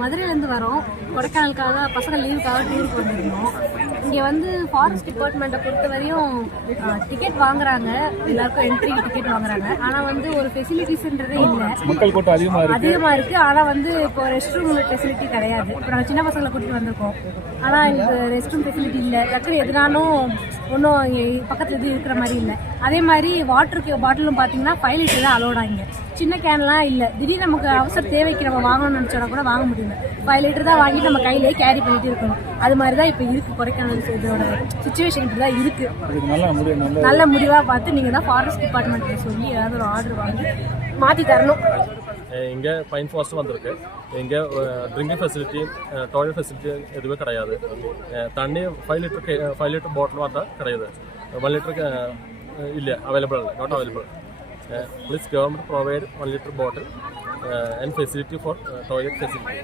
மதுரையிலேருந்து வரோம். கொடைக்கானலுக்காக பசங்க லீவுக்காக டூருக்கு வந்திருந்தோம். இங்கே வந்து ஃபாரஸ்ட் டிபார்ட்மெண்ட்டை பொறுத்த வரையும் டிக்கெட் வாங்குறாங்க, எல்லாருக்கும் என்ட்ரி டிக்கெட் வாங்குறாங்க. ஆனால் வந்து ஒரு ஃபெசிலிட்டிஸ்ன்றதே இல்லை, மக்கள் கூட்டம் அதிகமாக இருக்கு. ஆனால் வந்து இப்போ ரெஸ்ட் ரூம் ஃபெசிலிட்டி கிடையாது. இப்போ நாங்கள் சின்ன பசங்களை கூட்டிட்டு வந்திருக்கோம், ஆனால் எங்களுக்கு ரெஸ்ட் ரூம் ஃபெசிலிட்டி இல்லை. டக்குனு எதுனாலும் ஒன்றும் பக்கத்தில் எதுவும் இருக்கிற மாதிரி இல்லை. அதே மாதிரி வாட்டருக்கு பாட்டிலும் பார்த்தீங்கன்னா 5 லிட்டர் தான் அலோடாங்க, சின்ன கேன்லாம் இல்லை. திடீர்னு நமக்கு அவசர தேவைக்கு நம்ம வாங்கணும்னு நினச்சோன்னா கூட வாங்க முடியல. 5 லிட்டர் தான் வாங்கி நம்ம கையிலே கேரி பண்ணிட்டு இருக்கணும். அது மாதிரி தான் இப்போ இருக்குது கொடைக்கானல். இதோட சுச்சுவேஷன் இப்படி தான் இருக்குது. நல்ல முடிவாக பார்த்து நீங்கள் தான் ஃபாரஸ்ட் டிபார்ட்மெண்ட்டில் சொல்லி ஏதாவது ஒரு ஆர்டர் வாங்கி மாற்றி தரணும். இங்கே பைன் ஃபாரஸ்ட் வந்திருக்கு. இங்கே ட்ரிங்கிங் ஃபெசிலிட்டி, டாய்லெட் ஃபெசிலிட்டி எதுவுமே கிடையாது. தண்ணி 5 லிட்டர் பாட்டில் பார்த்தா கிடையாது. 1 லிட்டருக்கு இல்லை, அவைலபிள் இல்லை, not available. Please government provide 1 liter bottle and facility for toilet facility.